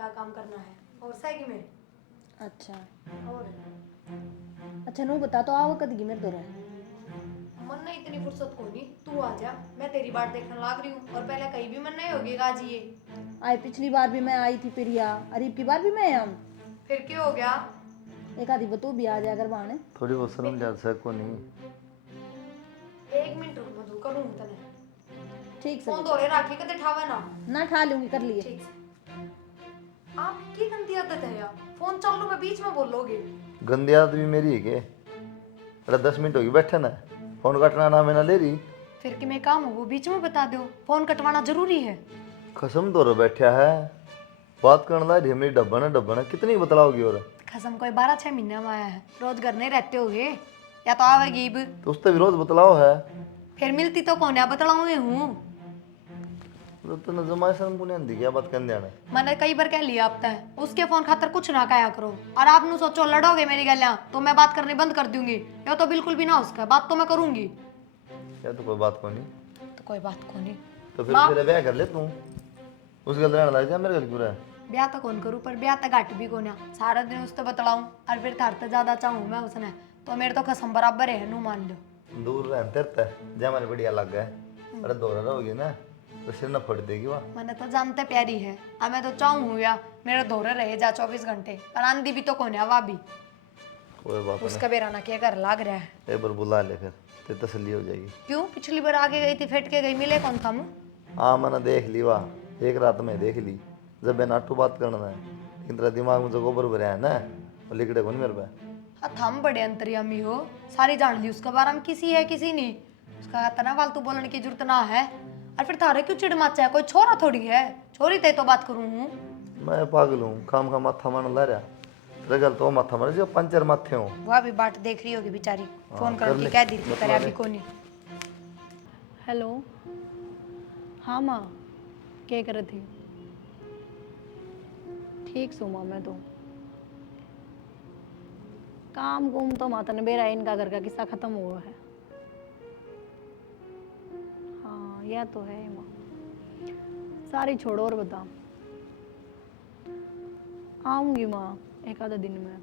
का काम करना है और सही में। अच्छा और अच्छा नू बता तो आओ कद मेरे दो मन नहीं इतनी फुर्सत को नहीं, तू आ जा, मैं तेरी बाट देखने लाग रही हूँ। और पहले कहीं भी मन नहीं होगी आज ये। आई पिछली बार भी मैं आई थी प्रिया, अरे की बार भी मैं आऊँ। फिर क्यों हो गया? एक आधी तू भी आ जा अगर बाने थोड़ी बहुत शर्म जा सको नहीं। 1 मिनट रुक, मधु करूँ तने ठीक से फोन धोरे राखी कदे ठावे ना खा लूंगी कर लिए। ठीक से। आपकी गंदी आदत है यार, फोन चालू में बीच में बोलोगे। गंदी आदत भी मेरी है के? अरे 10 मिनट होगी बैठे ना, फोन कटना ना मैं ना ले रही। फिर कि मैं काम हो वो बीच में बता दो, फोन कटवाना जरूरी है। कसम तो रो बैठा है, बात करने ला रही है मेरी डब्बा ना कितनी बतलाओगी? और खसम कोई 12-6 महीने में आया है, रोज घर नहीं रहते होगे या तो आवेगी अब। तो उससे भी रोज बतलाओ है। फिर मिलती तो कौन है बतलाऊंगी हूँ। तो तूने जमाई शर्म को नहीं आंदी क्या बात करने आने? मैंने कई बार कह लिया अब तक उसके फोन खातर कुछ ना कहा करो। और आप नु सोचो लड़ोगे मेरी गलियां तो मैं बात करनी बंद कर दूंगी, या तो बिल्कुल भी ना उसका बात तो मैं करूंगी। क्या तो कोई बात को नहीं? तो कोई बात को नहीं। तो फिर तेरे ब्याह कर ले तू, उस गल रहने लग जा मेरे गल क्यों रहा? ब्याह तो कौन करूँ, पर ब्याह तक घट भी को ना, सारा दिन उससे बतलाऊं और फिर थार तो ज्यादा चाहूँ मैं उसने, तो मेरे तो कसम बराबर है नू मान लो। दूर रह तेरे जे हमारे बढ़िया लग गए। अरे दोरा रहोगी ना तो सिर न फट देगी वहाँ। मैंने तो जानते प्यारी है, अब मैं तो चाहूँ या मेरे धोरे रहे जा 24 घंटे, पर आंधी भी तो कौन है वह भी कोई बात उसका बेराना के घर लाग रहा है। नहीं, एक बार बुला ले फिर ते तसल्ली हो जाएगी। क्यों पिछली बार आगे गई थी फेंट के गई, मिले कौन था मुँह? हाँ मैंने देख ली वाह, एक रात में देख ली। जब मैं नाटू बात करना है लेकिन तेरा दिमाग में जो गोबर भरा है ना वो लिखड़े को नहीं मेरे पे। थम बड़े अंतर्यामी हो, सारी जान ली उसके बारे में, किसी है किसी नहीं, उसका इतना फालतू बोलने की जरूरत ना है। और फिर थारे क्यों चिड़ मचा है, कोई छोरा थोड़ी है, छोरी ते तो बात करूँ हूँ। मैं पागल हूँ, काम का माथा मारने ला रहा। तेरा गल तो माथा मारे जो पंचर माथे हो। वह भी बात देख रही होगी बेचारी, फोन कर करके ले, कह दी थी बतला करे दे। अभी को नहीं। हेलो हाँ माँ क्या कर रही थी? ठीक सो माँ, मैं तो काम गुम तो माता ने बेरा इनका घर का किस्सा खत्म हुआ है। हाँ यह तो है माँ, सारी छोड़ो और बता। आऊंगी माँ एक आधा दिन में।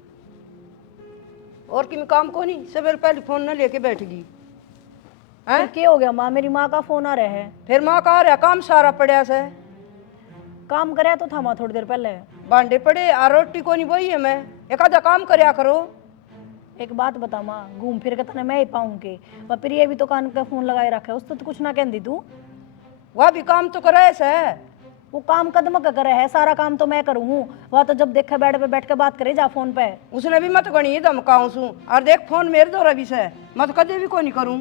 और किम काम को नहीं, सवेरे पहले फोन न लेके बैठ गई फिर क्या हो गया माँ, मेरी माँ का फोन आ रहा है। फिर माँ का आ रहा काम सारा पड़ा से। काम कराया तो था माँ थोड़ी देर पहले। भांडे पड़े आ रोटी को नहीं बोई है, मैं एक आधा काम करया करो। एक बात बता माँ, घूम फिर के तने मैं ही पाऊँ के वह प्रिय भी तो कान का फोन लगाए रखा है, उससे तो कुछ ना कहती तू। वह भी काम तो कराए से। वो काम कदम का करे है, सारा काम तो मैं करूँ। वह तो जब देखा बेड पे बैठ के बात करे जा फोन पे। उसने भी मत गणी धमकाऊं सू, और देख फोन मेरे दो रवि से मत कदे भी को नहीं करूँ।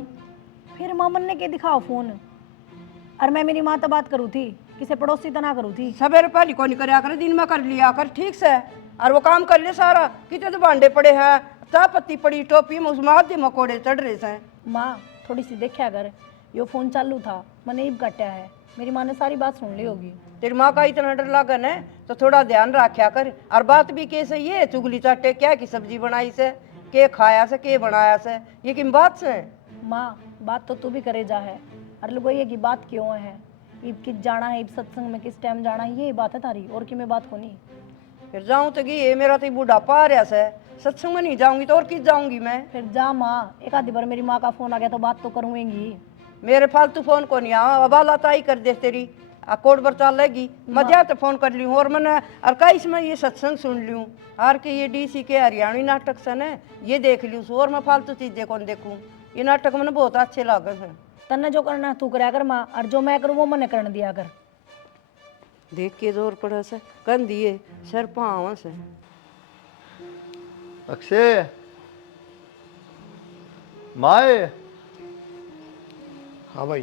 फिर मामन ने के दिखाओ फोन, और मैं मेरी माँ तो बात करूँ थी, किसी पड़ोसी तो ना करूँ थी। सवेरे पहले को नहीं करया कर, दिन में कर लिया कर ठीक से। और वो काम कर ले सारा, कितने तो भांडे पड़े हैं, चाय पत्ती पड़ी टोपी में, उसमें आधे मकोड़े चढ़ रहे से। माँ थोड़ी सी देखा कर, यो फोन चालू था मैंने ही काटा है, मेरी माँ ने सारी बात सुन ली होगी। तेरी माँ का इतना डर लागन है तो थोड़ा ध्यान रखा कर। और बात भी कैसे ये चुगली चाटे क्या की सब्जी बनाई से, के खाया से, के बनाया से, ये किन बात से? माँ बात तो तू भी करे जा है, और लोग ये की बात क्यों है, ईद किस जाना है, ईद सत्संग में किस टाइम जाना है, ये बात है तारी, और कि मैं बात को नहीं। फिर जाऊँ तो ये मेरा तो बुढ़ापा आ रहा से, सत्संग में नहीं जाऊंगी तो और किस जाऊंगी मैं? फिर जा माँ, एक आधी बार मेरी माँ का फोन आ गया तो बात तो करूँगी। मेरे फालतू फोन को नहीं आ, अब लाताई कर दे तेरी कोड पर चाल लेगी मजा तो फोन कर लूँ। और मैंने और का इसमें ये सत्संग सुन लूँ, और के ये डीसी के हरियाणवी नाटक सन है ये देख लूँ, और मैं फालतू चीजें कौन देखूँ। ये नाटक मैंने बहुत अच्छे लागे हैं। तन्ने जो करना तू कराया कर माँ, और जो मैं करूँ वो मैंने करने दिया कर। देख के जोर पड़ा से कन दिए सर पाँव से। अक्षय माए। हाँ भाई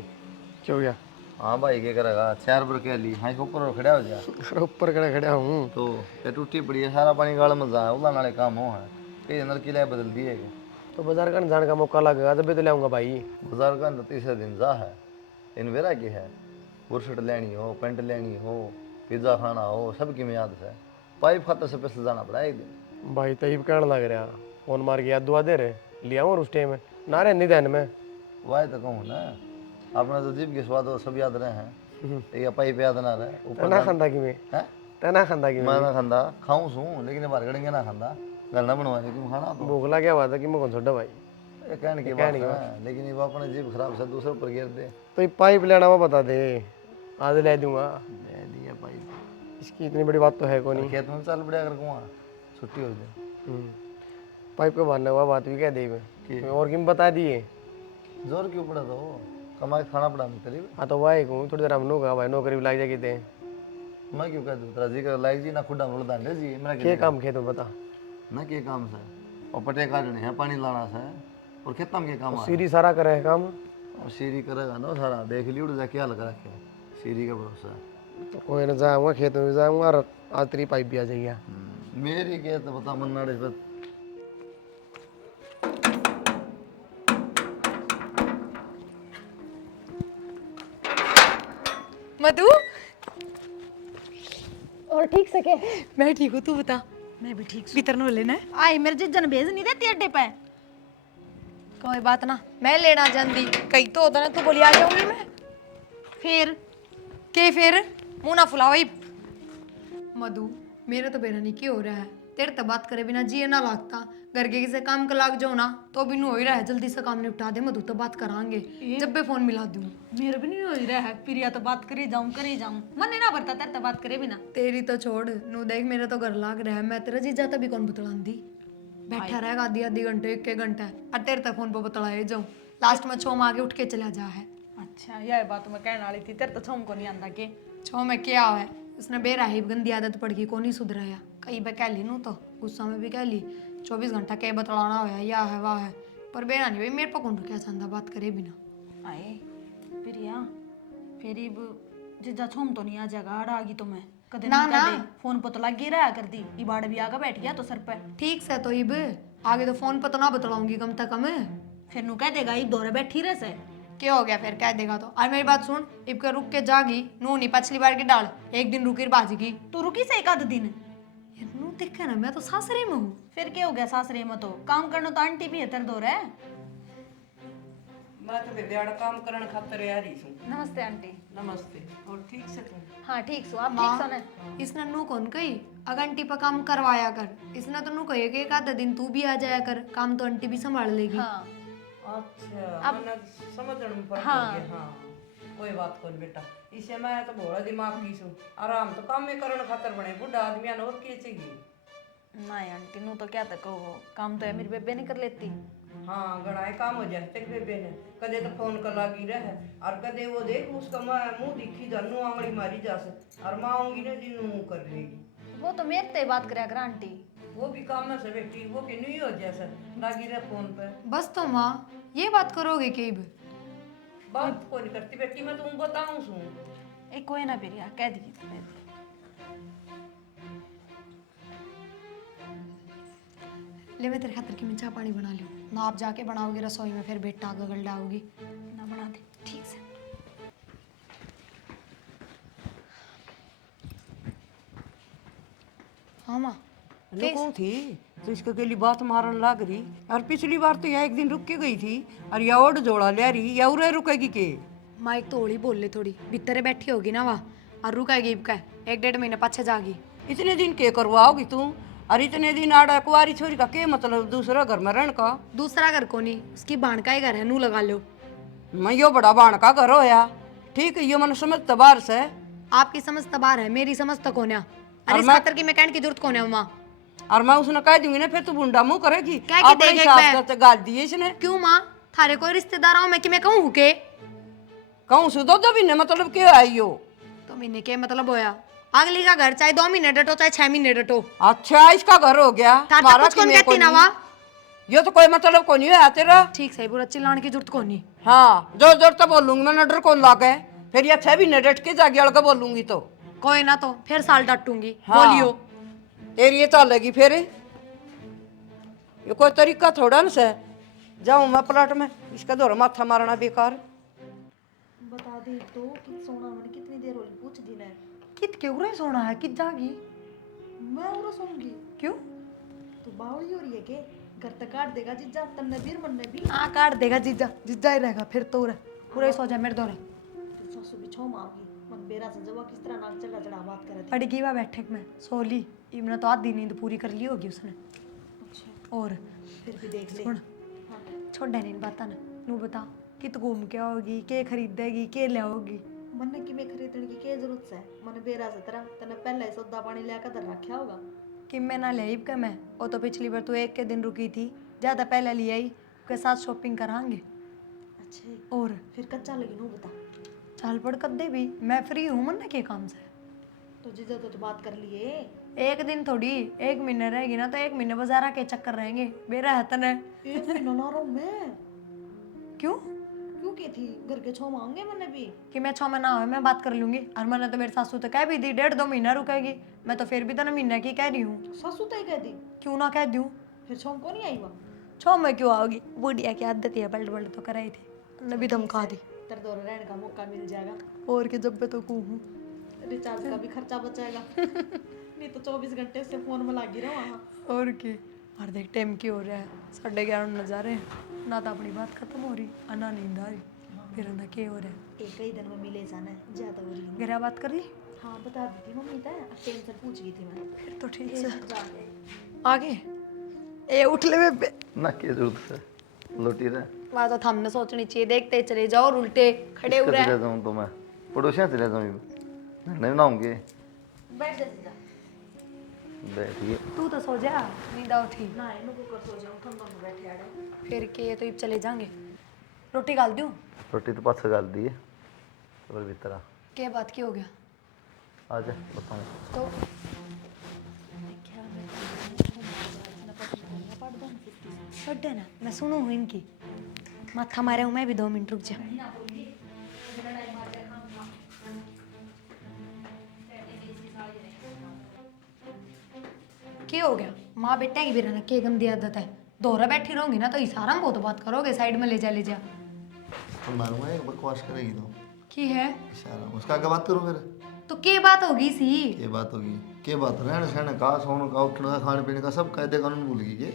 क्या हो गया? हाँ भाई क्या करेगा, 4 बार कह ली हाँ ऊपर खड़ा हो जा। अरे ऊपर खड़ा खड़ा हूँ तो ये टूटी पड़ी है, सारा पानी गाल में जा उला नाले काम हो है, कई अंदर किला बदल दिए गए। तो बाजार का जाने का मौका लगेगा तभी तो लाऊंगा भाई। बाजार का तीसरे दिन जा है, इन वेरा की है, बुरशट लेनी हो, पेंट लेनी हो, पिज्जा खाना हो, सबकी में याद से पाइप खाते से पैसे जाना पड़ा एक दिन। भाई तभी कहने लग रहा फोन मार के याद दुआ दे रहे लिया और उस टाइम में ना रहे निधन में। वाह तो कहूँ ना, अपना तो जीभ के स्वाद हो सब याद रहे हैं, एक पाइप याद ना रहे ऊपर ना खानदा की में हैं? ते ना खांदा कि मैं ना खांदा खाऊं सू लेकिन बाहर करेंगे ना खांदा गल ना बनवा क्यों खाना तो भूख लग गया था कि मैं कौन छोड़ा भाई ये कहने की बात है लेकिन ये अपने जीभ खराब से दूसरे ऊपर गिर दे तो ये पाइप लेना वो बता दे आज ले दूंगा ले लिया भाई इसकी इतनी बड़ी बात तो है को नहीं खेत में चल पड़े अगर कुआं छुट्टी हो जाए पाइप को भरने हुआ बात भी कह दी और किम बता दिए जोर क्यों पड़ा तो कमा के खाना पड़ा तेरी हाँ तो वाई कहूँ थोड़ी देर हम लोग भाई नौकरी भी लग जाएगी थे मैं क्यों कह दूँ तेरा जी कर लाइक जी ना खुदा मुड़ दांडे जी मेरा क्या काम खेत में बता ना के काम से और पटे काटने हैं पानी लाना से और खेत में के काम आ सीरी सारा करे है काम और सीरी करेगा ना सारा देख ली उड़ जा क्या लगा रखे सीरी का भरोसा तो कोई ना जाऊँगा खेत में भी जाऊँगा और आज तेरी पाइप भी आ जाएगी मेरी के तो बता मन्नाड़े पर मधु और ठीक से के मैं ठीक हूँ तू बता मैं भी ठीक भीतर नो लेना है आई मेरे जीजा ने भेज नहीं देती अड्डे पे कोई बात ना मैं लेना जानती कहीं तो होता ना तू बोली आ जाऊंगी मैं फिर के फिर मुंह ना फुलाओ मधु मेरा तो बेरा नहीं की हो रहा है तेरे तो बात करे बिना जी ना लागता घर के किसी काम का लाग जाओ ना तो भी नहीं हो ही रहा है जल्दी से काम निपटा दे मधु तो बात करांगे जब भी फोन मिला दूं मेरे भी नहीं हो रहा है फिर या तो बात करे जाऊं मन नहीं ना भरता तेरे तो बात करे बिना तेरी तो छोड़ नू देख मेरा तो घर लाग रहा है मैं तेरा जीजा तभी कौन बतलांदी बैठा रहेगा आधी आधी घंटे एक घंटा और तेरे तक फोन पर बतलाए जाऊं लास्ट में छो आगे उठ के चला जा है अच्छा यह बात मैं कहने वाली थी तेरे तो छम को नहीं आंदा के छो में क्या है उसने बेरा ही गंदी आदत पड़ गई को नहीं सुधराया कई बार कह ली नू तो गुस्सा में भी कह ली 24 घंटा के बतलाना होया या है वाह है पर बेरा नहीं भाई मेरे पर कौन क्या चाहता बात करे बिना आए फिर जिजा छम तो नहीं आ जाएगा आड़ आ गई तो मैं कदे ना, ना ना। फोन पर तो लग ही रहा कर दी ई बाड़ भी आगा बैठ गया तो सर पे ठीक से तो इब आगे तो फोन पर तो ना बतलाऊंगी कम से कम फिर नु कह देगा ई दौरे बैठी रह से क्या हो गया फिर कह देगा तो और मेरी बात सुन इब के रुक के जागी नू नहीं पिछली बार की डाल एक दिन रुकी बाजगी तू रुकी से एक आध दिन यार नू देखे ना मैं तो सासरे में हूँ फिर क्या हो गया सासरे में तो काम करना तो आंटी भी है तेरे दौरे मैं तो बेबे काम करन खातर आ रही हूँ नमस्ते आंटी नमस्ते और ठीक से तुम हाँ ठीक सो आप ठीक सो ना इसने नू कौन कही अगर आंटी पर काम करवाया कर इसने तो नू कहे कि एक आधा दिन तू भी आ जाया कर काम तो आंटी भी संभाल लेगी हाँ अच्छा मैंने समझने में फर्क हो गया हाँ कोई बात कोई बेटा इसे मैं तो भोला दिमाग की सू आराम तो काम में करन खातर बने बुढ़ा आदमी और के चाहिए नहीं आंटी नु तो क्या तक हो काम तो है मेरी बेबे नहीं कर लेती हाँ गणाए काम हो जाए तेरे बेबे ने कदे तो फोन कर लागी रहे और कदे वो देख उसका मुंह दिखी जानू आंगली मारी जा से और माँ आऊंगी ना जिन्नू मुंह कर लेगी वो तो मेरे ते बात करया कर आंटी वो भी काम में से बेटी वो कि नहीं हो जैसा लागी रहे फोन पे बस तो माँ ये बात करोगे कि बात कोई नहीं करती बेटी मैं तुम बताऊं सू एक कोई ना फिर कह दीजिए ले मैं तेरे खातिर की मैं चाय पानी बना लूँ ना आप जाके बनाओगे रसोई में फिर बेटा गगल डाओगी ना बना दे ठीक से हाँ माँ कौन थी तो इसके के लिए बात मारन लाग रही और पिछली बार तो यह एक दिन रुक के गई थी और या ओड जोड़ा ले रही या उरे रुकेगी के माँ एक तो होली बोल ले थोड़ी भीतरे बैठी होगी ना वहाँ और रुकाएगी इब का 1-1.5 महीने पीछे जागी इतने दिन के करवाओगी तू और इतने दिन आड़ा कुआरी छोरी का के मतलब दूसरा घर में रहने का दूसरा घर को नहीं उसकी बाण का ही घर है नू लगा लो मैं यो बड़ा बाण का घर होया ठीक है यो मन समझ तबार से आपकी समझ तबार है मेरी समझ तक होने अरे इस खातर की मैं कहने की जरूरत कौन है माँ और मैं उसने कह दूंगी ना फिर तू बुंडा मुंह करेगी क्या की अपने देख हिसाब मैं? से गाल दी इसने क्यों माँ थारे कोई रिश्तेदार हूँ मैं कि मैं कहूँ के कहूँ सु दो महीने मतलब क्यों आई हो तो महीने के मतलब होया अगली का घर चाहे 2 महीने डटो चाहे 6 महीने डटो अच्छा इसका घर हो गया ताता कुछ कौन कहती ना वा ये तो कोई मतलब को नहीं है तेरा ठीक सही बुरा चिल्लाने की जरूरत कौन नहीं हाँ जोर जोर तो बोलूंगी मैं डर कौन लागे फिर ये 6 महीने डट के जागे अड़के बोलूंगी तो कोई ना तो फिर साल डटूंगी हाँ। बोलियो तेरी ये तो लगी फिर ये कोई तरीका थोड़ा न से जाऊं मैं प्लाट में इसका दौरा माथा मारना बेकार बता दे तो कि सोना मैंने कितनी देर होगी पूछ दी ने कित क्यों रे सोना है कित जागी मैं और सोऊंगी क्यों तो बावली हो रही है के घर तक काट देगा जिज्जा तन्ने बीर मनने भी हाँ काट देगा जीजा जीजा ही रहेगा फिर तो रे पूरा ही सो जाए मेरे दौरे सासू भी छो मांगी मन बेरा से जब वो किस तरह नाक चढ़ा चढ़ा बात करे थे। पड़ गई वह बैठक में सोली इमने तो आधी नींद पूरी कर ली होगी उसने। अच्छा और फिर भी देख ले। सुन छोड़ नहीं बाता ना नू बता कित घूम के आओगी के खरीदेगी के ले आओगी। मन्ने की में खरीदने की क्या जरूरत है? मन बेरा से तरह तने पहले ही सौदा पानी लेकर तो रखा होगा। कि मैं ना ले के मैं वो तो पिछली बार तू एक के दिन रुकी थी ज़्यादा पहले ले आई के साथ शॉपिंग करांगे। अच्छा और फिर कच्चा लगी नू बता। चाल पड़ कर दे भी मैं फ्री हूँ मन के काम से। तो जीजा तो बात कर लिए। एक दिन थोड़ी 1 महीने रहेगी ना तो 1 महीने बाजारा के चक्कर रहेंगे बेरा है तने। एक महीना ना रहूं मैं। क्यों क्यों की थी घर के छो मांगे मैंने भी। कि मैं 6 महीना हुआ मैं बात कर लूंगी और मैंने तो मेरी सासू तो कह भी दी 1.5-2 महीना रुकेगी। मैं तो फिर भी तो ना महीना की कह रही हूँ। सासू तय कह दी क्यों ना कह दूँ फिर छो को नहीं आई वह। 6 में क्यों आओगी बुढ़िया की आदत है पलट पलट तो कराई थी ने भी धमका दी। तेरे दौर रहने का मौका मिल जाएगा। और कि जब मैं तो कहूँ रिचार्ज का भी खर्चा बचाएगा। नहीं तो 24 घंटे से फोन में लगी रहो वहाँ। और की और देख टाइम की हो रहा है 11:30 नजारे ना तो अपनी बात खत्म हो रही और ना नींद आ रही फिर ना क्या हो रहा है। एक ही दिन में मिले जाना है ज्यादा हो रही है। गहरा बात कर ली हाँ बता दी थी मम्मी तय टेंशन पूछ गई थी मैं। फिर तो ठीक से जाके आगे ए उठ ले बे ना क्या जरूरत है लोटी रहे वहाँ तो हमने सोचनी चाहिए देखते चले जाओ और उल्टे खड़े हो किसके रहे चले जाऊँ तो मैं पड़ोसियाँ चले जाऊँ नहीं बनाऊंगे बैठ जा जीजा। बैठिए तू तो सो जा नींद आओ ठीक ना इनको कर सो जाऊं ठंडा में बैठे आड़े। फिर के तो इब चले जाएंगे रोटी गाल दूँ रोटी तो पास गाल दी है और भीतर आ क्या बात की हो गया जा बताऊँ तो छोड़ ना मैं सुनू हूँ इनकी माथा मारे हूँ मैं भी 2 मिनट रुक जा। क्या हो गया माँ बेटा की भी रहना क्या गंदी आदत है दोहरा बैठी रहूंगी ना तो इशारा में बहुत बात करोगे साइड में ले जा तो मारूंगा एक बकवास करेगी तो की है इशारा उसका क्या बात करूँ फिर तो क्या बात होगी सी ये बात होगी क्या बात रहने सहने का सोने का उठने का खाने पीने का सब कायदे कानून भूल गई के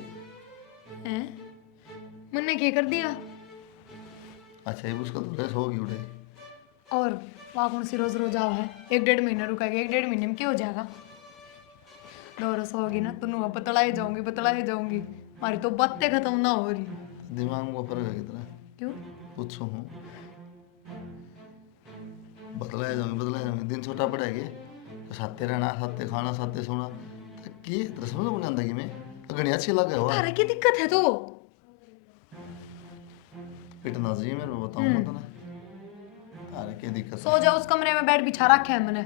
हैं मैंने क्या कर दिया अच्छा ये उसका तो रेस होगी उड़े और वहाँ कौन सी रोज रोज आओ है 1-1.5 महीना रुकेगा 1-1.5 महीने में क्या हो जाएगा दो रस होगी ना तो नुआ बतलाए जाऊंगी हमारी तो बातें खत्म ना हो रही दिमाग में फर्क है कितना क्यों पूछो हूँ बतलाए जाऊंगे दिन छोटा पड़ेगा तो साथे रहना साथे खाना साथे सोना तो की तेरे समझ में नहीं आंदा कि मैं अगनी अच्छी लगे हो तारे की दिक्कत है तो पिटना चाहिए मेरे को बताऊँ मैं तने तारे क्या दिक्कत है? सो जाओ उस कमरे में बेड बिछा रखा है मैंने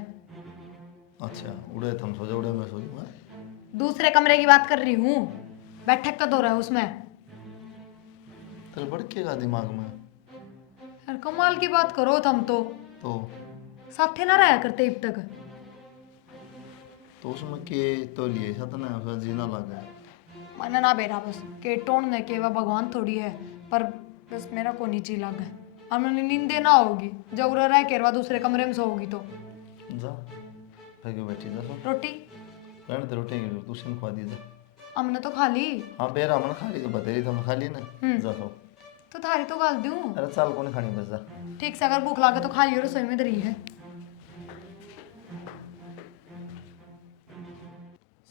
अच्छा उड़े तुम सो जाओ उड़े मैं सो जाऊँ दूसरे कमरे की बात कर रही हूँ बैठक का दौरा है उसमें तेरे भड़केगा दिमाग में यार कमाल की बात करो तुम तो साथे ना रहा करते अब तक तो उसमें के तो लिए सतना उसका जीना लगा मैंने ना बेरा बस के टोड़ने के वह भगवान थोड़ी है पर बस मेरा को नीचे लगा और मैंने नींदे ना होगी जब रह के रवा दूसरे कमरे में सोगी तो जा फिर क्यों बैठी जा सो रोटी रहने ते रोटी की तू सिन खवा दी जा हमने तो खा ली हाँ बेरा मन खा ली तो बतेरी तो खा ली ना जा सो तो थारी तो गाल दूं अरे साल को नहीं खानी बस जा ठीक से अगर भूख लागे तो खा लियो रसोई में दरी है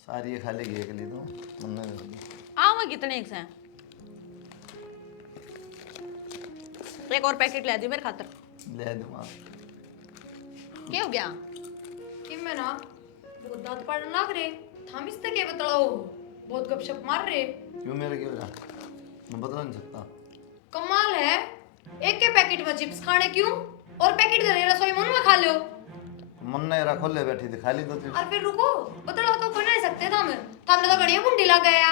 सारी ये खा लेगी एक लिए तो मन नहीं आऊंगा कितने एक से एक और पैकेट ले दी मेरे खातर। ले दिमाग क्या हो गया? कि मैं ना बहुत दांत पड़ने लग रहे थाम इस तक बतलाओ बहुत गपशप मार रहे क्यों मेरे क्यों रहा मैं बता नहीं सकता कमाल है एक के पैकेट में चिप्स खाने क्यों और पैकेट दे रसोई मन में खा लो मन नहीं रहा खोले बैठी थी खाली तो थी और फिर रुको बतलाओ तो कोई नहीं सकते तुमने तो बढ़िया मुंडी लग गया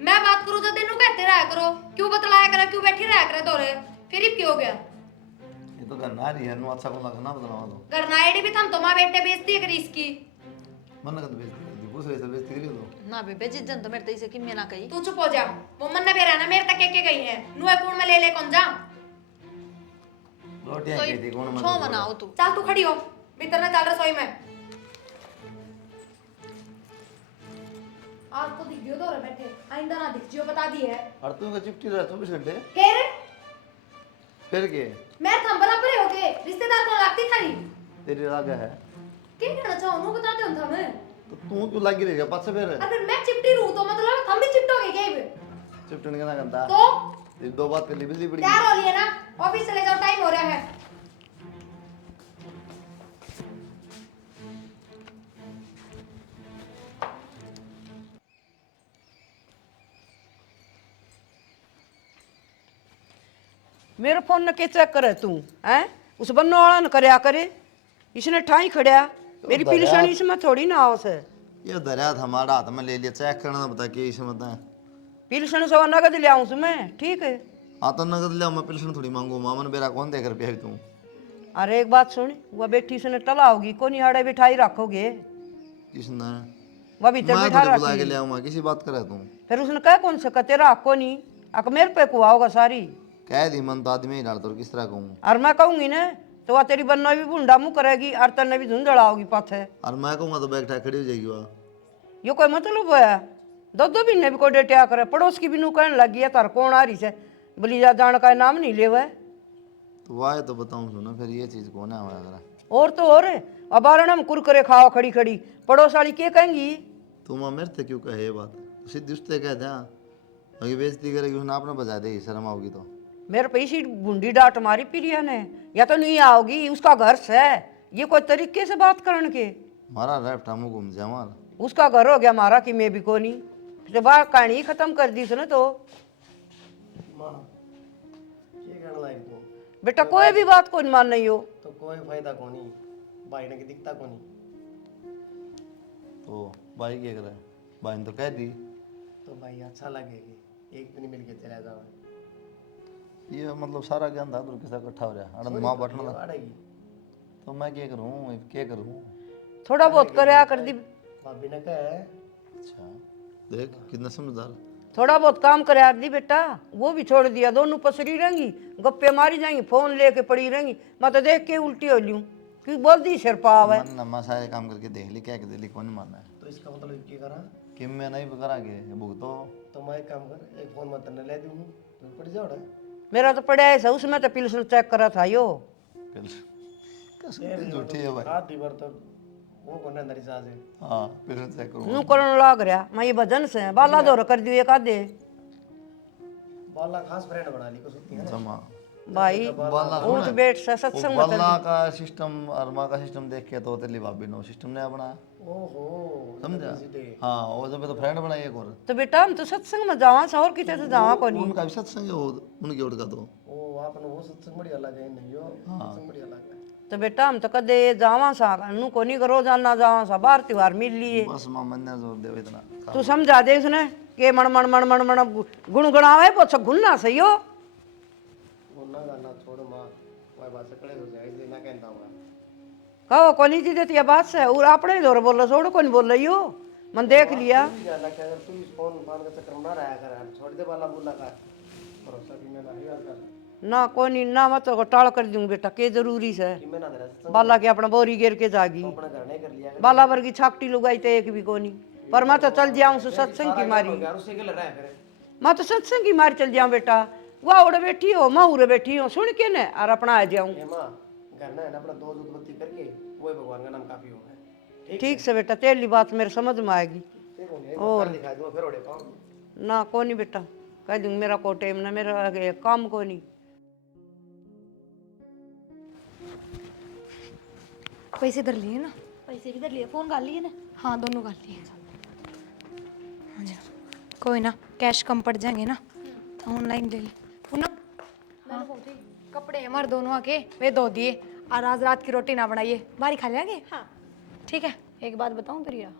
मैं बात करूँ तो तेनू कहते रहा करो क्यों बतलाया करे क्यों बैठी रहा करे तोरे फिर ही क्यों हो गया ये तो घर नारी है नु अच्छा को लगना बतलावा तो करनाएड़ी भी थम तो माँ बेटे बेचती है करी इसकी मन का तो बेइज्जती कर दी दूसरे से बेइज्जती करी तो ना बेबे जिज्जन तो मेरे तो इसे कि मैं ना कही। तू चुप हो जा वो मन ने बेरा ना मेरे तक के गई है नुए कूड़ में ले कौन जा रोटियां की थी कौन छो बनाओ तू। चल तू खड़ी हो भीतर ना चल रसोई में आज तो दिख गयो तो बैठे आइंदा ना दिख जियो बता दी है और तू का चिपटी रहा 24 घंटे फिर फिर के मैं थम बराबर हो गए रिश्तेदार को लगती थारी तेरी राग है क्या करना चाहो नु बताते हो था मैं तो तू क्यों लगी रहेगा पास से फिर अगर मैं चिपटी रहूं तो मतलब हम भी चिपटोगे क्या ये चिपटने का ना करता तो ये दो बात कर ली बिजली पड़ी तैयार हो लिए ना ऑफिस चले जाओ टाइम हो रहा है मेरे फोन न के चेक करे तू हैं उस बन्नो वाला न करया करे इसने ठाई खड़या मेरी पिलसण इसमें थोड़ी ना आवस है ये दरिया था हमारा हाथ में ले लिया चेक करना बता के इसमें बता पिलसण सवा नगद ले आऊं मैं ठीक है हाँ तो नगद लिया मैं पिलसन थोड़ी मांगू मामन बेरा कौन देकर पिया तू अरे एक बात सुन वह बेटी से टला होगी कोनी आड़े बिठाई रखोगे किसने वह भीतर मैं बिठा थोड़ी बुला के रखी ले आऊँ किसी बात करे तू फिर उसने कह कौन से तेरा हक कोनी अक मेरे पे को आओगा सारी कह दी मन तो आदमी ही डाल तो किस तरह कहूँ और मैं कहूंगी ना तो वह तेरी बन्ना भी भूंडा मुँह करेगी और तन्ने भी धुंधड़ा होगी पाथे और मैं कहूँगा तो बैग खड़ी हो जाएगी वह यो कोई मतलब है दो महीने भी कोई डेटिया करे पड़ोस की भी नू कहने लगी है तार कौन आ रही से बोली जा जान का नाम नहीं ले वह तो वाह तो बताऊँ सुनो फिर ये चीज़ कौन है हमारा और तो और अब हम कुरकुरे खाओ खड़ी खड़ी पड़ोस वाली क्या कहेंगी तुम मेरे से क्यों कहे ये बात तो सीधी उससे कह दे अगर बेइज्जती करेगी उसने आपने बजा देगी शर्म आओगी तो मेरे पे इसी बूंदी डांट मारी प्रिया ने या तो नहीं आओगी उसका घर से ये कोई तरीके से बात करने के हमारा लेफ्ट हम घूम जाए हमारा उसका घर हो गया हमारा कि मैं भी कोनी तो बात कहानी खत्म कर दी उसने तो माँ ये कहने लायक तू बेटा कोई भी बात को नहीं मान नहीं हो तो कोई फायदा कोनी भाई ने की दिखता कोनी तो भाई क्या करे भाई ने तो कह दी तो भाई अच्छा लगेगी एक दिन मिल के चला जाओ ये मतलब सारा ज्ञान था दूर किसा इकट्ठा हो रहा आनंद माँ बैठना था आड़ेगी तो मैं क्या करूँ थोड़ा बहुत करया कर दी भाभी ने कहा अच्छा देख कितना समझदार थोड़ा बहुत काम करया दी बेटा वो भी छोड़ दिया दोनों पसरी रहेंगी गप्पे मारी जाएंगी फोन लेके पड़ी रहेंगी मैं तो देख के उल्टी हो लूँ कि बोल दी सिर पाव है मन नम्मा सारे काम करके देख ली क्या दिल्ली कौन मानना है तो इसका मतलब क्या करा कि मैं नहीं करागे भुगतो तो मैं एक काम कर एक फोन मत ले दूँ तो पड़ जाओ ना मेरा तो पड़ा है उसमें तो पिल्सन चेक करा था यो झूठी है भाई आधी बार तो वो कौन अंदर साज है हाँ फिर चेक करूँ नू करण लाग रहा मैं ये भजन से बाला दौर कर दियो एक आधे बाला खास फ्रेंड बना ली को सुनती है जमा भाई बाला उठ बैठ से सत्संग मत बाला का सिस्टम और माँ का सिस्टम देख के तो तेरी भाभी ने सिस्टम नया बनाया ओहो समझा हाँ वो जब तो फ्रेंड बनाई एक और तो बेटा हम तो सत्संग में जावा और किते से जावा को नहीं उनका भी सत्संग है वो उनके उठ का तो ओ आपने वो सत्संग बड़ी अलग है नहीं हो सत्संग बड़ी अलग है तो बेटा हम तो कदे जावा सा नू को नहीं करो जाना जावा सा बाहर त्योहार मिल लिए बस माँ मन ने जोर दे इतना तू समझा दे उसने के मन मन मन मन मन गुणगुणावे पोछ गुन्ना सही हो ना गाना छोड़ माँ वह बात से कड़े हो जाए इसलिए ना कहता हूँ कहो कोनी जी देती है बात से और अपने जोर बोल रहा छोड़ कौन बोल रही हो मन देख लिया ज्यादा क्या अगर तू इस फोन फान का चक्कर में ना रहा कर छोड़ दे वाला बोला कर भरोसा भी मैं नहीं कर ना कोनी ना मत को टाल कर दूं बेटा के जरूरी से कि मैं ना दे रहा बाला के अपना बोरी गिर के जागी अपना घर नहीं कर लिया बाला वर्गी छाकटी लुगाई तो एक भी कोनी पर मैं तो चल जाऊं सत्संग की मारी यार उससे क्या लड़ रहा है फिर मैं तो सत्संग की मारी चल जाऊं बेटा वह उड़ बैठी हो मैं उड़ बैठी हो सुन के न और अपना आ जाऊं ये माँ घर ना है ना अपना दो दूध बत्ती करके वही भगवान का नाम काफी होगा ठीक से बेटा तेरी बात मेरे समझ में आएगी और दिखा दूंगा फिर ओढ़े पाऊँ ना कोनी बेटा कह दूंगी मेरा को टाइम ना मेरा आगे काम को नहीं पैसे इधर लिए ना पैसे किधर लिए फोन कर लिए ना हाँ दोनों कर लिए हाँ जी कोई ना कैश कम पड़ जाएंगे ना तो ऑनलाइन ले ले पूनम हाँ कपड़े हमारे दोनों आके वे धो दिए और आज रात की रोटी ना बनाइए बारी खा लेंगे हाँ ठीक है एक बात बताऊं प्रिया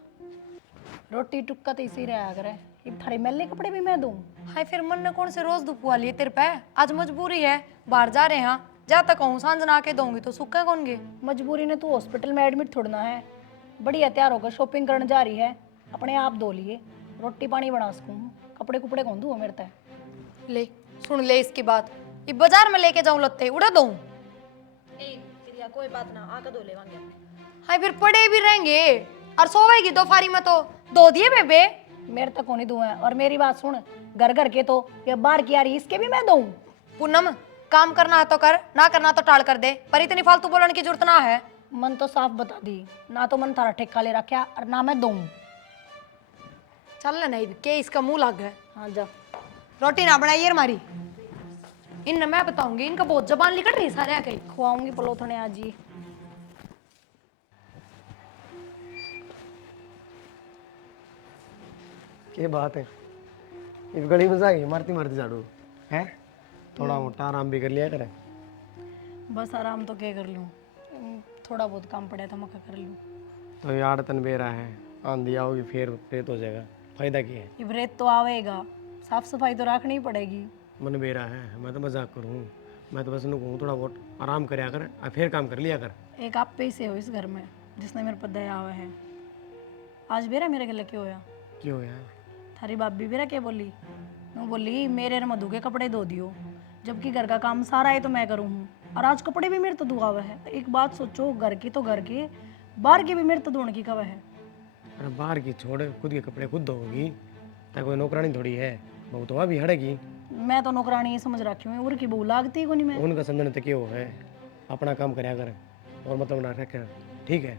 रोटी टुक्का तो इसी रहा करे ये थारे मैले कपड़े भी मैं दूं हाय फिर मन ने कौन से रोज दुपुआ लिए तेरे पे आज मजबूरी है बाहर जा रहे हैं जा तक कहूँ सांझ ना के दूंगी तो सुक्का कौन गे मजबूरी ने तू हॉस्पिटल में एडमिट थोड़ना है बढ़िया तैयार होकर शॉपिंग करने जा रही है अपने आप धो लिए रोटी पानी बना सकूँ कपड़े कुपड़े कौन दूँ मेरे तय ले सुन ले इसकी बात ये बाजार में लेके जाऊं लत्ते उड़ा दूं कोई बात ना आकर धो लेवांगे हाय फिर पड़े भी रहेंगे और सोवेगी दोपहरी में तो धो दिए बेबे मेरे तक को नहीं दूँ और मेरी बात सुन घर घर के तो ये बाहर की आ रही इसके भी मैं दूँ पूनम काम करना है तो कर ना करना तो टाल कर दे पर इतनी फालतू बोलने की जरूरत ना है मन तो साफ बता दी, ना तो मन थारा ठेका ले रखा और ना मैं दूँ। चल ना नहीं के इसका मुंह लग है। हाँ जा। रोटी ना बनाइए हमारी, इन मैं बताऊंगी, इनका बहुत जबान निकल रही सारे कहीं। खुआऊंगी पलोथने आज ही। क्या बात है, इस गली में जाएगी मारती मारती झाड़ू है। थोड़ा मोटा आराम भी कर लिया करे। बस आराम तो क्या कर लूँ, थोड़ा बहुत काम पड़ा था मक्का कर लूँ। तो यार तन बेरा है, आंधी आओगी फिर रेत हो जाएगा, फायदा क्या है। ये रेत तो आवेगा, साफ सफाई तो रखनी ही पड़ेगी। मन बेरा है, मैं तो मजाक करूँ, मैं तो बस उन्हें कहूँ थोड़ा बहुत आराम करया कर और फिर काम कर लिया कर। एक आप पे ही से हो इस घर में जिसने मेरे पर दया हुआ है। आज बेरा मेरे गले क्यों होया? क्यों यार? थारी भाभी बेरा क्या बोली? मैं बोली मेरे और मधु के कपड़े धो दियो, जबकि घर का काम सारा है तो मैं करूँ हूँ, और आज कपड़े भी मेरे तो धुआ हुआ है। एक बात सोचो, घर की तो घर के, बाहर के भी मेरे तो धोने की कब है। अरे बाहर की छोड़, खुद के कपड़े खुद धोगी, ताकि कोई नौकरानी थोड़ी है, बहू तो वहाँ भी हड़ेगी। मैं तो नौकरानी ही समझ रखी हूँ, उर की बहू लागती है को नहीं मैं। उनका समझने तक क्यों है, अपना काम करया कर और मतलब ना रखे, ठीक है।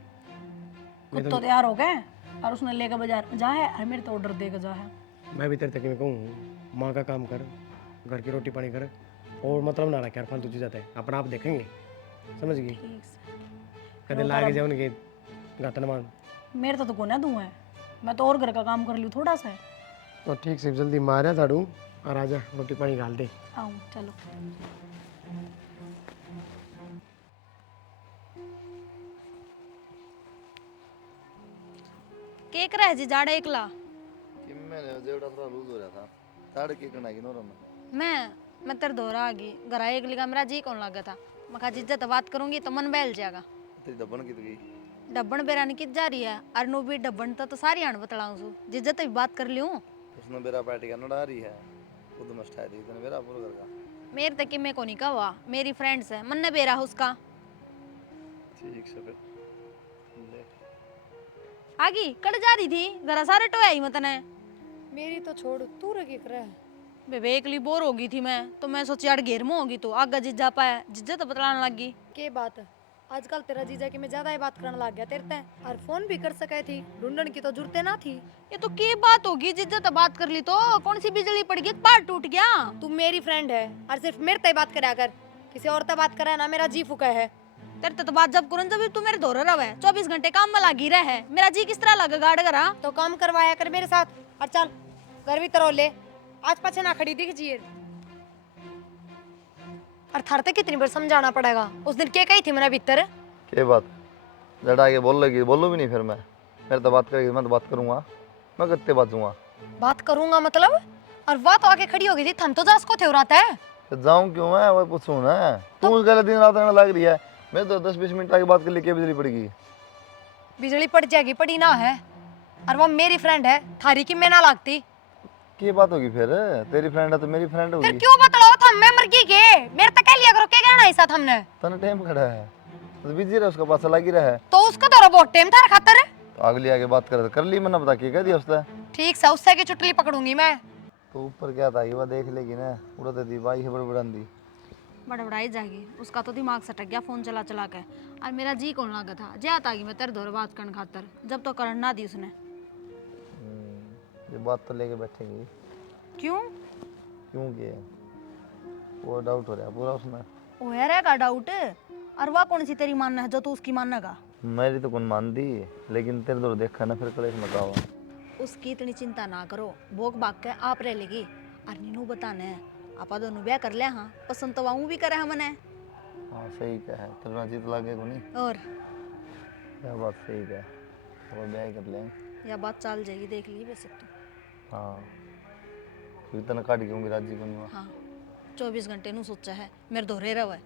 खुद तो तैयार हो गए और उसने लेकर बाजार में जा है और मेरे तो ऑर्डर देकर जा है। मैं भी तेरे तक में कहूँ, माँ का काम कर, घर की रोटी पानी कर, और मतलब ना रखे यार फालतू चीज़ आते हैं, अपना आप देखेंगे, समझ गई। ठीक से। कदे लागे जाओ उनके गातन मान। मेरे तो गुना दूँ है, मैं तो और घर का काम कर लूँ थोड़ा सा। तो ठीक से जल्दी मारे झाड़ू और आजा रोटी पानी डाल दे। आऊँ चलो। केक रहा है जी जाड़ा एकला। कि मैंने जेवड़ा थोड़ा लूज हो रहा था, ताड़ के करना की नोरा में। मैं तेरे दोहरा आ गई, घर एक लिखा मेरा जी कौन लगा था। मैं कहा जिज्जत बात करूंगी तो मन बहल जाएगा। तेरी दबन की गई। डब्बन बेरानी कित जा रही है, अरनू भी डब्बन तो सारी आन बतलाऊं सु जिज्जत भी बात कर लियूं। उसने मेरा पार्टी का नड़ा रही है, खुद मस्ट है दी तने मेरा पूरा कर का। मेरे तक कि मैं को नहीं कहा, मेरी फ्रेंड्स है, मन ने बेरा उसका। ठीक से फिर ले। आगी कट जा रही थी, घर सारे टोयाई मत ने। मेरी तो छोड़, तू रखी कर बेबे एकली बोर हो गई थी मैं, तो मैं सोची यार घेर में होगी तो आगा जिज्जा पाया, जिज्जत बतलाने लग गई। के बात आजकल तेरा जीजा की मैं ज्यादा ही बात करने लग गया तेरे ते, और फोन भी कर सके थी, ढूंढन की तो जरूरत ना थी। ये तो की बात होगी, जिज्जत बात कर ली तो कौन सी बिजली पड़ गई, पार टूट गया। तू मेरी फ्रेंड है और सिर्फ मेरे ते बात करा कर, किसी और ते बात करे ना मेरा जी फुका है। तेरे तो बात जब करूं जब तू मेरे दोहरा रहा है, 24 घंटे काम में लगी रहा है, मेरा जी किस तरह लगा गाड़ करा। तो काम करवाया कर मेरे साथ, और चल घर भी तरह ले, आज पाछे ना खड़ी दिख जिए। और थार ते कितनी बार समझाना पड़ेगा, उस दिन क्या कही थी मेरा भीतर। के बात लड़ा के बोल लगी, बोलो भी नहीं फिर मैं। मेरे तो बात करेगी, मैं तो बात करूंगा, मैं कितने बात दूंगा। बात करूंगा मतलब, और वह तो आके खड़ी हो गई थी, थम तो जास को थे उराता है। तो जाऊं क्यों मैं, वो पूछूं ना। तू उस गले दिन रात रहने लग रही है, मैं तो 10-20 मिनट आगे बात कर ली, क्या बिजली पड़ेगी। बिजली पड़ जाएगी, पड़ी ना है, और वो मेरी फ्रेंड है, थारी की मैं ना लागती। की बात होगी फिर, तेरी फ्रेंड है तो मेरी फ्रेंड फिर होगी। क्यों बतलाओ थम, मैं मर गई के मेरे तक कह लिया करो, क्या कहना ऐसा हमने। तने टाइम खड़ा है तो बिजी रहे, उसका पास लगी रहा है। तो उसका तो बहुत टाइम था खातर। तो अगली आगे बात कर ली, मैंने बता के कह दिया उसने। ठीक से उससे की चुटली पकड़ूंगी मैं। तो ऊपर क्या था, ये वो देख लेगी ना, उड़ते दी बाई है बड़बड़ांदी। बड़बड़ाई जाएगी, उसका तो दिमाग सटक गया फोन चला चला के, और मेरा जी कौन लगा था, जात आ गई मैं तेरे दोहरा बात करने खातर, जब तो करन ना दी उसने। ये बात तो लेके बैठेंगी। क्यों? क्यों के वो डाउट हो रहा है पूरा उसमें। ओ यार है का डाउट, और वह कौन सी तेरी मानना है जो तू उसकी मानेगा। मेरी तो कौन मान दी, लेकिन तेरे दो देखा ना फिर कलेश मत आओ। उसकी इतनी चिंता ना करो, भोग भाग के आप रह लेगी, और नीनू बताने आपा दोनों ब्याह कर लिया। हाँ पसंद तो वाऊ भी करे हमने। हाँ सही क्या है, तेरा जीत लागे को नहीं। और क्या बात सही क्या है, और ब्याह कर लें। यह बात चल जाएगी, देख ली वैसे तो। हाँ इतना काट क्यों राजी को नहीं। हाँ 24 घंटे नू सोचा है मेरे दोहरे रहा।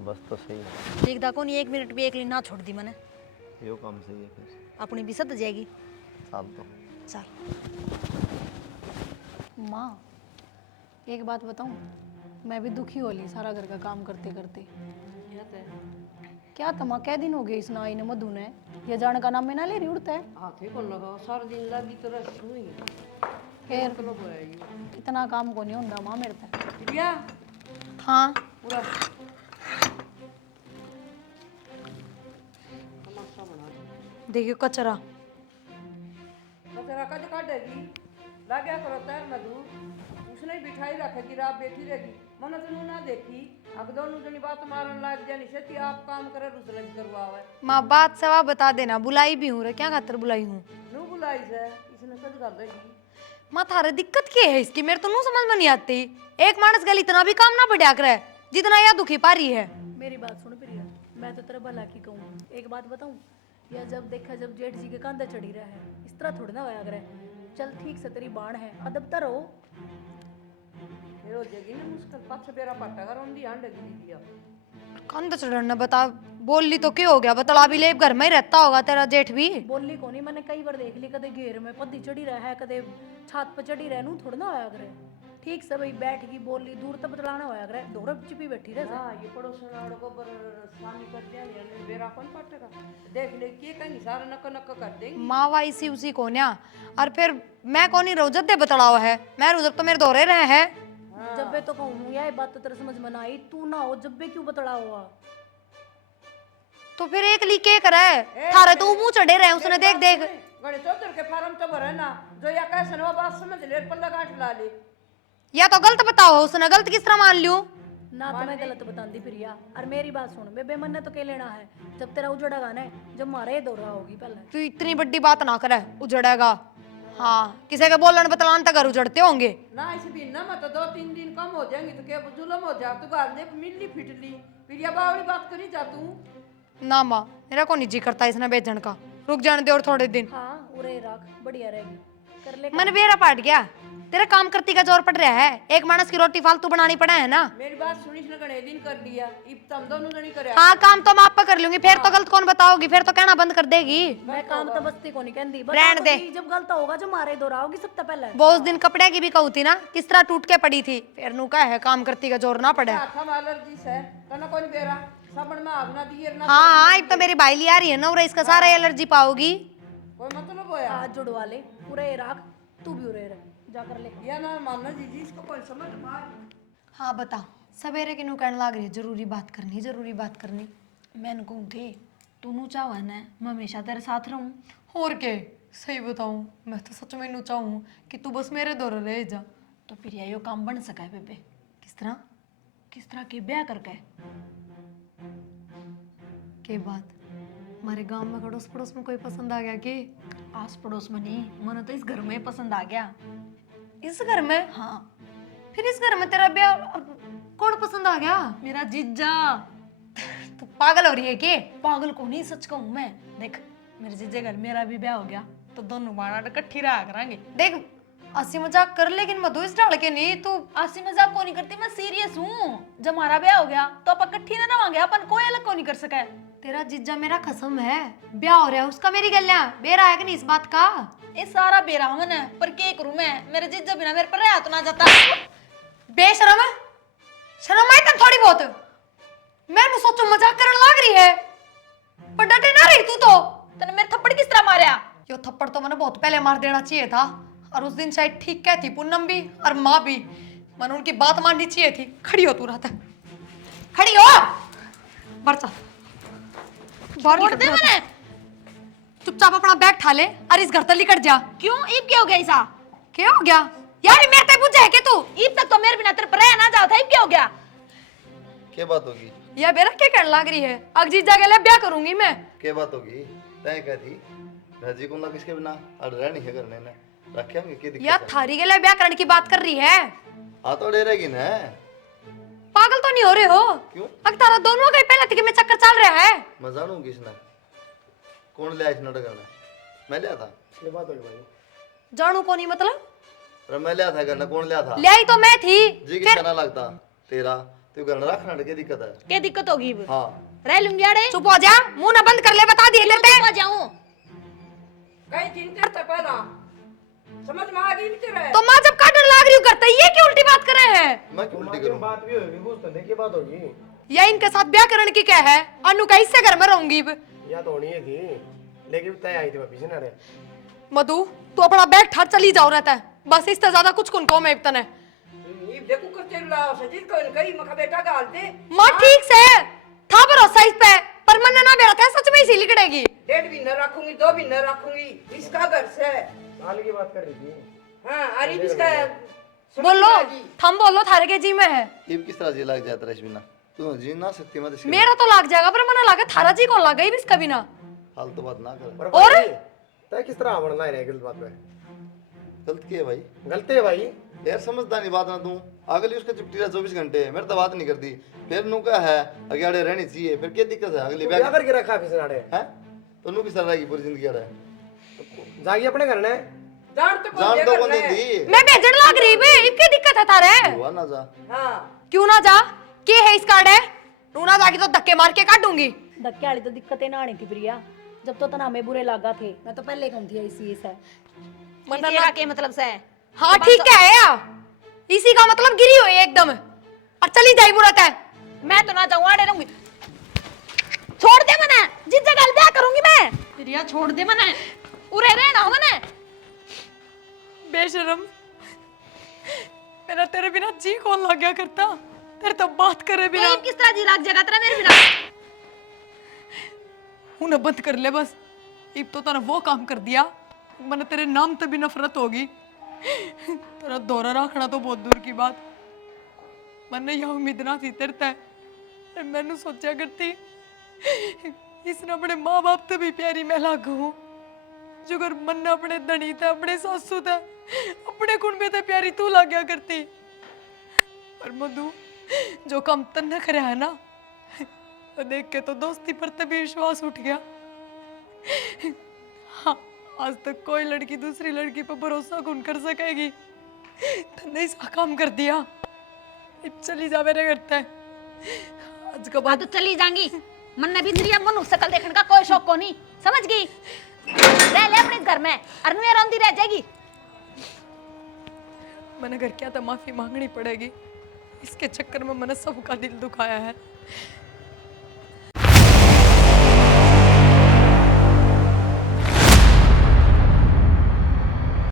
बस तो सही है, देखदा को नहीं, 1 मिनट भी एकली ना छोड़ दी मैंने। यो काम सही है फिर। अपनी भी सद जाएगी। साल तो चल माँ एक बात बताऊँ, मैं भी दुखी हो ली सारा घर का काम करते करते। क्या तमा कै दिन हो गए इस नाई ने मधु ने, ये जाने का नाम में ना ले रही उड़ता है। हाथे को लगाओ सारा दिन लगी तो रस हुई फिर इतना काम को नहीं होता माँ मेरे पे। दिया हाँ पूरा देखियो कचरा। कचरा कद काटेगी लाग्या करो तैर मधु उसने बिठाई रखेगी रात बैठी रहेगी मन तनु ना देखी अब दोनों जनी बात मारन लाग जानी से आप काम करे दूसरे करवावे। माँ बात सवा बता देना, बुलाई भी हूँ रे, क्या खातर बुलाई हूँ? नू बुलाई से इसने सद कर देगी। माँ थारे दिक्कत क्या है इसकी, मेरे तो नू समझ में नहीं आती। एक मानस गल इतना भी काम ना बढ़िया करे जितना यह दुखी पा रही है। मेरी बात सुन प्रिया, मैं तो तेरा भला की कहूँ, एक बात बताऊँ, या जब देखा जब जेठ जी के कंधे चढ़ी रहा है, इस तरह थोड़ी ना होया करे। चल ठीक से तेरी बाण है, अदबता रहो। ये हो जाएगी ना मुश्किल पाछे बेरा पट्टा कर ओंदी आंड दी दिया। कंध चढ़ना बता, बोल ली तो क्या हो गया? बतला भी ले, घर में ही रहता होगा तेरा जेठ भी। बोली को नहीं, मैंने कई बार देख ली, कदे घेर में पद्दी चढ़ी रहा है, कदे छात पर चढ़ी रहे, नू थोड़ा ना होया करे। ठीक से भाई बैठ गई बोली, दूर तक बतलाना होया करे, दोरा चिपी बैठी रहे। हां ये पड़ोसन वालों को पर सानी कर दिया ने बेरा कौन पट्टेगा देख ले के कहीं सारा नक नक कर देंगे। माँ वाई सी उसी को न्या, और फिर मैं कौन ही रोजत दे बतलावा है, मैं रोजत तो मेरे दोहरे रहे हैं। जब बे तो कहूँ यार बात तो तेरे समझ में ना आई, तू ना हो जब बे क्यों बतला हुआ? तो फिर एक ली के करे थारे तो मुंह चढ़े रहे उसने, देख देख। गणे चौधर के फार्म तो भरे ना जो या कैसे नवा बात समझ ले पल्ला गांठ ला ले। या तो गलत बताओ, उसने गलत किस तरह मान लियो? ना तो मैं गलत बताती प्रिया, और मेरी बात सुन, बेबे मन ने तो क्या लेना है, जब तेरा उजड़ेगा ना, जब मारे दौरा होगी पहले। तू इतनी बड़ी बात ना करे, उजड़ेगा। हाँ किसी के बोलन बतलान तक घर उजड़ते होंगे ना। इस भी ना मत 2-3 दिन कम हो जाएंगे तो क्या जुलम हो जा, तू घर देख मिलनी फिटली फिर या बावली बात करी जा तू ना। माँ मेरा को नहीं जी करता इसने बेचन का, रुक जाने दे और थोड़े दिन। हाँ उरे रख, बढ़िया रहेगी, कर ले। मन बेरा पाट गया, तेरे काम करती का जोर पड़ रहा है, एक मानस की रोटी फालतू बनानी पड़ा है ना। मेरी बात सुनी ने गणे दिन कर दिया इब तुम दोनों जनी करे। हाँ काम तो मैं आप पे कर लूंगी, फिर तो गलत कौन बताओगी, फिर तो कहना बंद कर देगी। मैं काम तो बस्ती को नहीं कहती, रहने दे। जब गलत होगा जब मारे दौरा होगी सबसे पहले। वो उस दिन कपड़े की भी कहू थी ना, किस तरह टूट के पड़ी थी, फिर नु का है काम करती का जोर ना पड़े। हाथ में एलर्जी से कना कोई बेरा सबन में आग ना दिए ना। हाँ हाँ अब तो मेरी बाइली आ रही है ना, और इसका सारा एलर्जी पाओगी। कोई मतलब होया हाथ जुड़वा ले, उरे रख, तू भी उरे रह, जाकर ले। या ना मानना जी इसको कोई समझ मार। हाँ बता, सवेरे की नु कहने लग रही है जरूरी बात करनी, जरूरी बात करनी। मैंने कहूँ थे तू नू चाहवा ना मैं हमेशा तेरे साथ रहूँ। और के सही बताऊं, मैं तो सच में नु चाहूं कि तू बस मेरे दौर रह जा। तो फिर यो काम बन सका है बेबे। किस तरह? किस तरह के ब्याह करके? के बात हमारे गांव में अड़ोस पड़ोस में कोई पसंद आ गया कि? आस पड़ोस में नहीं, मन तो इस घर में पसंद आ गया। इस घर में? हाँ फिर इस घर में तेरा ब्याह कौन पसंद आ गया? मेरा जीजा। तू पागल हो रही है के? पागल को नहीं, सच कहूँ मैं। देख मेरे जीजे घर मेरा भी ब्याह हो गया तो दोनों माना इकट्ठी रहा करांगे। देख हंसी मजाक कर, लेकिन मधु इस डाल के नहीं। तू हंसी मजाक को नहीं करती, मैं सीरियस हूँ। जब हमारा ब्याह हो गया तो अपन इकट्ठी ना रवांगे, अपन कोई अलग को नहीं कर सका। तेरा जीजा मेरा कसम है, ब्याह हो रहा है उसका, मेरी गलियां बेरा है कि नहीं इस बात का? ये सारा बेरा मन है, पर के करूँ मैं, मेरे जीजा बिना मेरे पर रहा तो ना जाता। बेशरम है, शर्म आई तन थोड़ी बहुत। मैं नु सोचू मजाक करने लग रही है, पर डटे ना रही तू तो। तने मेरे थप्पड़ किस तरह मारा? यो थप्पड़ तो मैंने बहुत पहले मार देना चाहिए था, और उस दिन शायद ठीक कहती पूनम भी और माँ भी, मैंने उनकी बात माननी चाहिए थी। खड़ी हो तू रात, खड़ी हो। बरचा छोड़ दे मैंने। चुपचाप अपना बैग ठा ले और इस घर तक जा। क्यों ईब क्या हो गया ऐसा? क्या हो गया यार, मेरे तक बुझे है के तू? ईब तक तो मेरे बिना तेरे पर रह ना जाओ था, ईब क्या हो गया? क्या बात होगी? ये बेरा क्या करने लग रही है? अगजी जाके ले ब्याह करूंगी मैं। क्या बात होगी? तय क्या थी राजी को ना किसके बिना अड़ रहनी है करने ने रखे होंगे की दिक्कत यार है? थारी के लिए ब्याह करने की बात कर रही है। हाँ तो डरेगी ना। पागल तो नहीं हो रहे हो? क्यों? अगर तारा दोनों का ही पहले थी कि मैं चक्कर चल रहा है। मैं जानू किसने कौन ले आया इस नाटक में? मैं लिया था। ये बात होगी भाई। जानू को नहीं मतलब? अरे मैं लिया था करना, कौन लिया था? ले आई तो मैं थी। जी किसका ना लगता तेरा, तू घर रखना क्या दिक्कत है? क्या दिक्कत होगी? हाँ रह लूंगी अड़े। चुप हो जा, मुंह ना बंद कर ले, बता दिए लेते चुप हो जाऊं। कहीं चिंता था पहला समझ में आ गई भी तेरे। तो माँ जब काटने लग रही हूँ करता ये क्यों उल्टी बात कर रहे हैं? मैं क्यों उल्टी करूं? बात भी होगी, कुछ तो देखिए बात होगी। या इनके साथ ब्याह करने की क्या है? अनु का इससे घर में रहूंगी। या तो होनी है थी, लेकिन तय आई थी वापिस ना रे। मधु तू अपना बैग ठाट चली जाओ रहता है, बस इससे ज्यादा कुछ कुन को मैं इतना इब देखो कर तेरे लाओ से जिस कोई कहीं मखा बेटा गाल दे। माँ ठीक से था भरोसा इस पे, पर मन ना बेरा था सच में इसी लिकड़ेगी। 1.5 महीना रख रखूंगी, 2 महीने रखूंगी, इसका घर से। साल की बात कर रही थी। हाँ, अरे इसका बोलो, थम बोलो, थारे के जी में है। इब किस तरह जी लग जाता है बिना तू जी ना सकती मत इसके मेरा तो लग जाएगा, पर मना लगा थारा जी कौन लगा इसका बिना। फालतू बात ना कर। और तय किस तरह बनना है गलत बात पे? गलत की है भाई? गलती है भाई। यार समझदा नहीं बात ना तू। अगली उसका चुपटी रहा 24 घंटे मेरे तो बात नहीं करती, फिर नु का है अगेड़े रहनी चाहिए, फिर क्या दिक्कत है? अगली क्या करके रखा फिर नाड़े है तो नु किस तरह रहेगी पूरी जिंदगी अड़े? जागी अपने घर ने। जान तो जान तो कौन दी? मैं भेजन लग रही बे, इनकी दिक्कत है थारे। हुआ ना जा। हाँ, क्यों ना जा? के है इस कार्ड है? तू ना जागी तो धक्के मार के काटूंगी। धक्के वाली तो दिक्कतें ना आनी थी प्रिया, जब तो तना हमें बुरे लगा थे, मैं तो पहले कम थी इसी से। किसी के मतलब से है। हाँ ठीक है यार, इसी का मतलब गिरी हुई है एकदम, और चली जाई बुरत है। मैं तो ना जाऊँ, आड़े रहूंगी। छोड़ दे मने, जिस जगह ब्याह करूंगी मैं। प्रिया छोड़ दे मने, उरे रहना मने। बेशरम, मेरा तेरे बिना जी कौन लग गया करता, तेरे तो बात करे बिना। तो किस तरह जी लाग जगह तेरा मेरे बिना। उन्हें बंद कर ले बस। इब तो तने वो काम कर दिया, मैंने तेरे नाम से भी नफरत होगी। तेरा दौरा रखना तो बहुत दूर की बात, मैंने यह उम्मीद ना थी तेरे ते। मैंने सोचा करती इसने अपने माँ बाप से भी प्यारी मैं लागू हूँ, जो अगर मन अपने धनी थे, अपने सासू थे, अपने कुंबे ते प्यारी तू लाग गया करती। पर मधु, जो काम तन्ने करया है ना, वो देख के तो दोस्ती पर तभी विश्वास उठ गया। हाँ, आज तक कोई लड़की दूसरी लड़की पर भरोसा कौन कर सकेगी? तन्ने इसका काम कर दिया, अब चली जा मेरे घर ते। आज के हाँ बाद तो चली जाएंगी, मन ने भी तेरी मनु शकल देखने का कोई शौक को नहीं, समझ गई? रह ले अपने घर में, अरनुया रोंदी रह जाएगी। मैंने घर क्या था माफी मांगनी पड़ेगी, इसके चक्कर में मैंने सबका दिल दुखाया है।